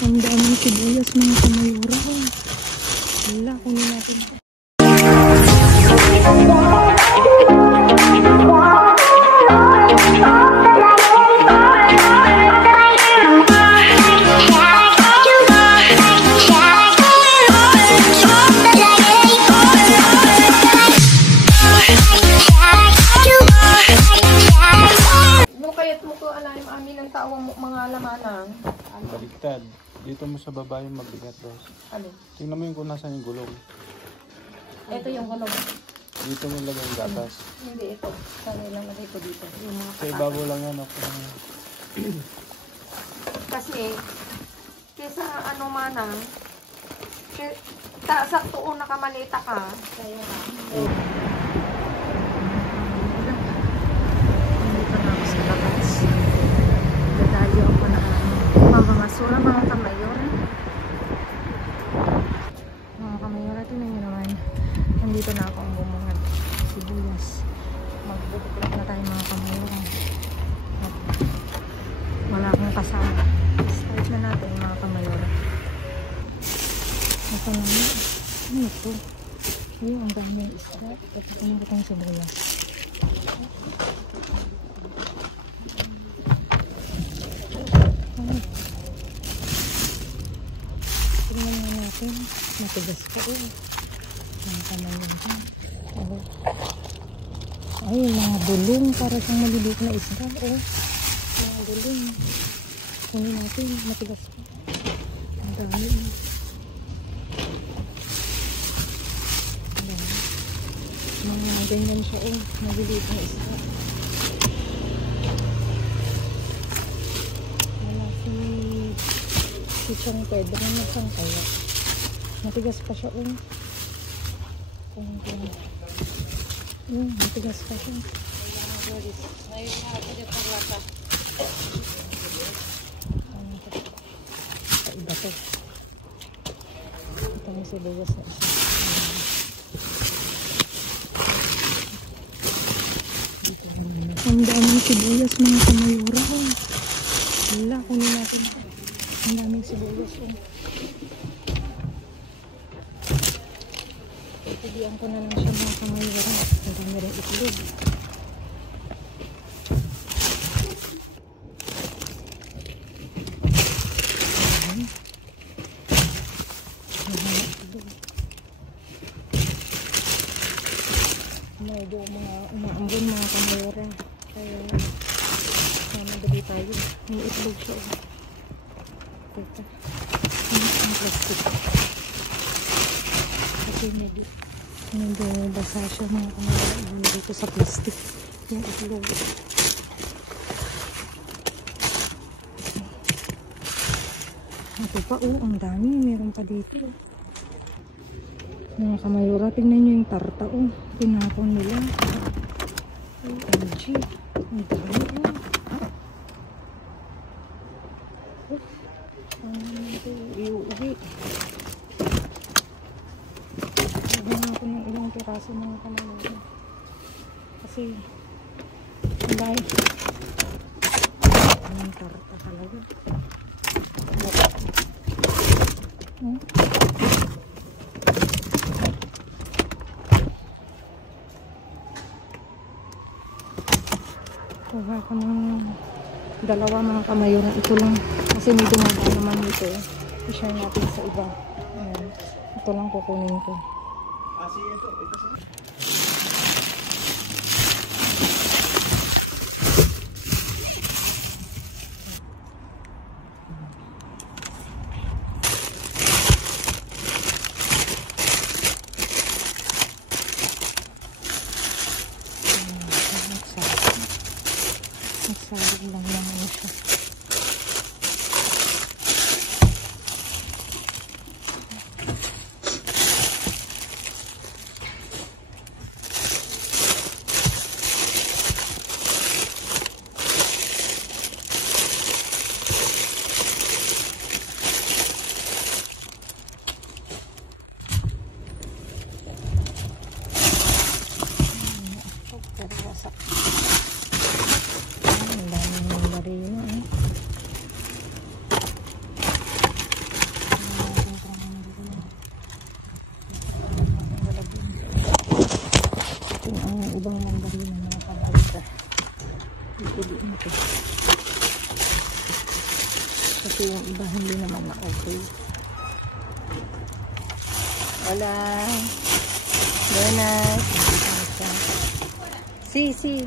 Ang daming sibuyas mga kamayura. Wala, kunin natin ito. Mga lamanang. Baliktad. Dito mo sa baba yung mabigat, boss. Ano? Tingnan mo yung kung nasan yung gulong. Ito yung gulong. Dito mo lagay yung gatas. Hindi, ito. Saan lang lagay ko dito? Yung mga Sa ibabaw lang yan. Okay. Kasi, kesa ano manang, sakto nakamalita ka. Kaya basura mga kamayor. Mga kamayor, tingnan nyo naman. Nandito na ako ang bumungad sibuyas. Magbubuklap na tayo mga kamayor. Wala akong kasama. Start na natin mga kamayor. Ito na nga. Ano ito? Yung ang daming isda. Ito itong sibuyas. Matigas pa eh. Mga kamayon dyan. Ay, mga bulong. Para siyang maliliit na isda. Oh, mga bulong. Kunin natin. Matigas pa. Ang dami. Mga ganyan siya oh. Maliliit na isda. Wala si Chong Pedro. Nasaan kaya? Matigas pa siya matigas pa siya. Iba to. Ito yung sibuyas na isa. Ang daming sibuyas mga kamayura. Wala, kunin natin ito. Ang daming sibuyas Pilihan ko na lang siya mga kamayura. Ang dami rin itlog. Medyo mga umaambon mga kamayura. Kaya madali tayo. May itlog siya. Teka. Ang plastic. Kasi medyo basa siya mga kamayura dito sa plastic yung itlog. Ito pa ang dami, meron pa dito mga kamayura. Tingnan nyo yung tarta pinapon nila. OMG, ang dami iuwi. Lagyan ako ng ilang piraso mga kamayura kasi dahil ang tarta talaga. Kuha ko ng dalawa mga kamayura. Ito lang kasi may dumadaan naman dito i-share natin sa iba. Ayan. Ito lang kukunin ko. Nagsalig lang naman siya. hindi naman na okay. Hola. Buenas. Sí, sí.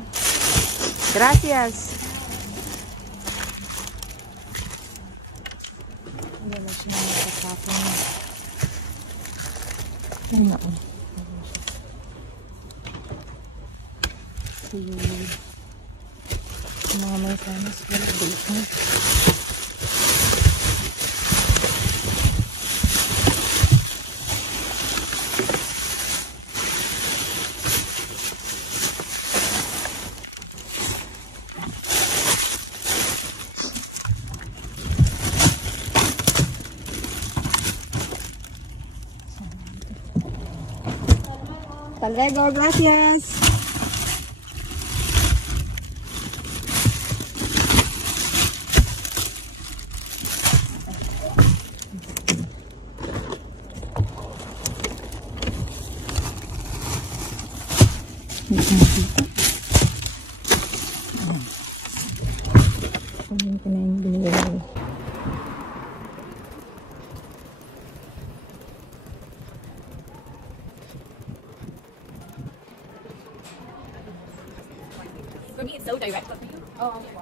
Gracias. Hindi na siya nakasapon. Ano na oh. Mga may panas wala dito. Talvego, gracias. Kunin ko na yung binigay. For me, it's so direct. But for you? Oh, okay.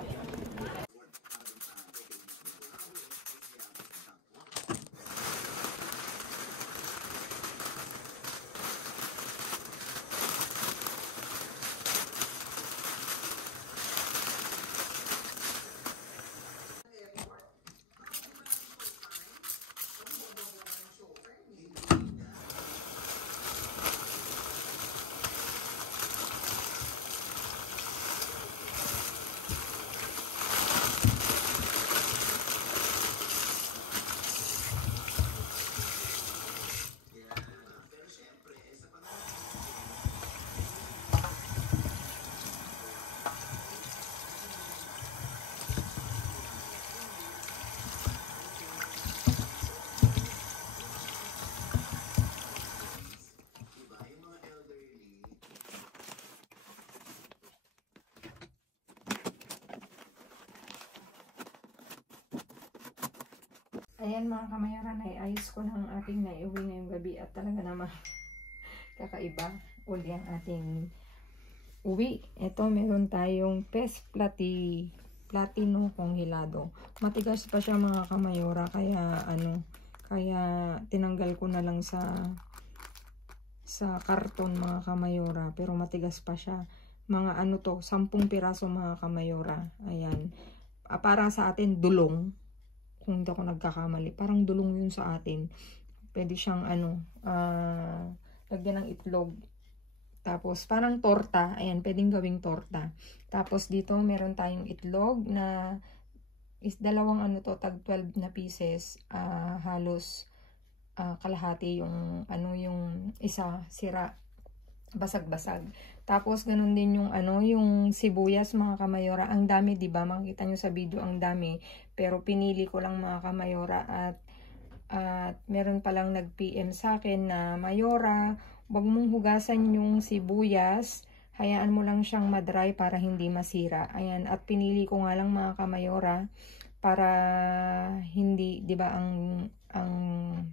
Ayan mga kamayaran, ay ayos ko na ang ating naiuwi ngayong gabi at talaga naman kakaiba uli ang ating uwi. Ito meron tayong Pes Platino Congelado. Matigas pa siya mga kamayora kaya kaya tinanggal ko na lang sa karton mga kamayora, pero matigas pa siya. Mga 10 piraso mga kamayora. Ayan. Para sa atin dulong. Kung hindi ako nagkakamali, parang dulong yun sa atin. Pwede siyang lagyan ng itlog. Tapos parang torta, ayan, pwedeng gawing torta. Tapos dito meron tayong itlog na dalawang tag 12 na pieces, halos kalahati yung yung isa sira, basag-basag. Tapos ganun din yung yung sibuyas mga kamayora. Ang dami, 'di ba? Makikita nyo sa video ang dami. Pero pinili ko lang mga kamayora at meron pa lang nag-PM sa akin na Mayora, wag mong hugasan yung sibuyas. Hayaan mo lang siyang madry para hindi masira. Ayan, at pinili ko nga lang mga kamayora para hindi, 'di ba, ang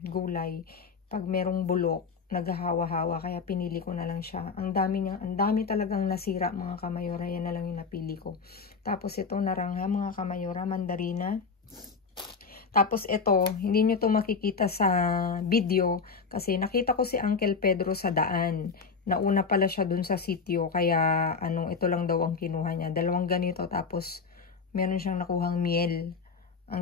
gulay pag merong bulok naghahawa-hawa, kaya pinili ko na lang siya. Ang dami talagang nasira mga kamayora, yan na lang yung napili ko. Tapos ito narangha mga kamayora, mandarina. Tapos ito, hindi nyo to makikita sa video kasi nakita ko si Uncle Pedro sa daan. Nauna pala siya dun sa sitio, kaya ito lang daw ang kinuha niya. 2 ganito, tapos meron siyang nakuhang miel.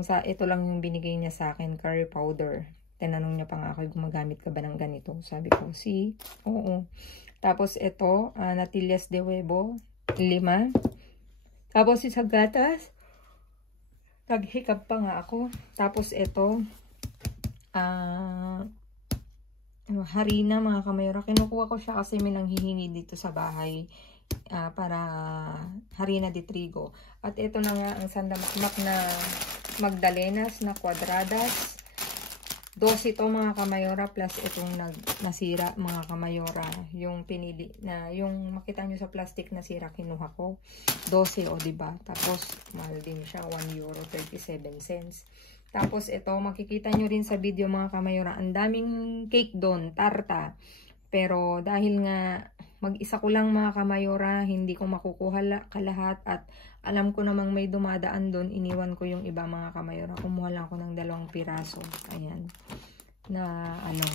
Ito lang yung binigay niya sa akin, curry powder. Tinanong niya pa nga ako, gumagamit ka ba ng ganito? Sabi ko, oo. Tapos ito, natillas de huevo, 5. Tapos isa gatas, naghikap pa nga ako. Tapos ito, harina mga kamayora. Kinukuha ko siya kasi may nanghihingi dito sa bahay para harina de trigo. At ito na nga ang sandamakmak na magdalenas na kwadradas. 12 ito mga kamayora, plus itong nasira mga kamayora. Yung pinili na, yung makita nyo sa plastic na sira, kinuha ko. 12 o diba? Tapos mahal din siya, €1.37. Tapos ito, makikita nyo rin sa video mga kamayora, ang daming cake doon, tarta. Pero dahil nga mag-isa ko lang mga kamayora, hindi ko makukuha kalahat at alam ko namang may dumadaan doon, iniwan ko yung iba mga kamayora. Kumuha lang ako ng 2 piraso. Ayan. Na ano,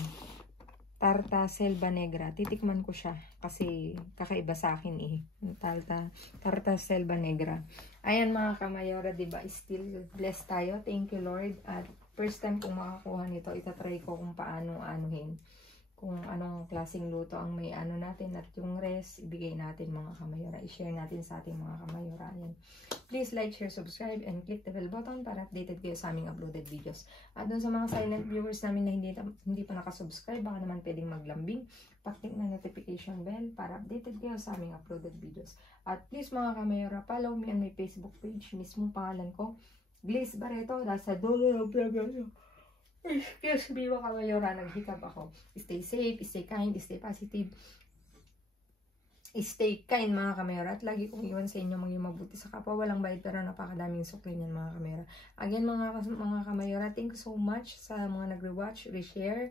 tarta selva negra. Titikman ko siya kasi kakaiba sa akin eh. Tarta selva negra. Ayan mga kamayora, diba? Still blessed tayo. Thank you Lord. At first time kong makakuha nito, itatry ko kung paano anuhin. Kung anong klaseng luto ang may ano natin at yung rest, ibigay natin mga kamayora. I-share natin sa ating mga kamayora. Ayan. Please like, share, subscribe, and click the bell button para updated kayo sa aming uploaded videos. At dun sa mga silent viewers namin na hindi pa nakasubscribe, baka naman pwedeng maglambing. Paklik na notification bell para updated kayo sa aming uploaded videos. At please mga kamayora, follow me on my Facebook page. Mismong pangalan ko, Glaze Barreto. Nasa dulo ng vlog nyo. Excuse me mga kamayora, naghikap ako. Stay safe, stay kind, stay positive. Stay kind mga kamayora. At lagi kong iwan sa inyo maging mabuti sa kapwa. Walang bayad pero napakadaming sukli niyan mga kamayora. Again mga kamayora, thank you so much sa mga nagre-watch, re-share.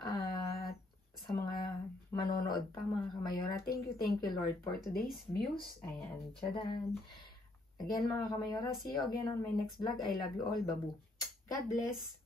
At sa mga manonood pa mga kamayora. Thank you Lord for today's views. Ayan, tsadan. Again mga kamayora, see you again on my next vlog. I love you all, babu. God bless.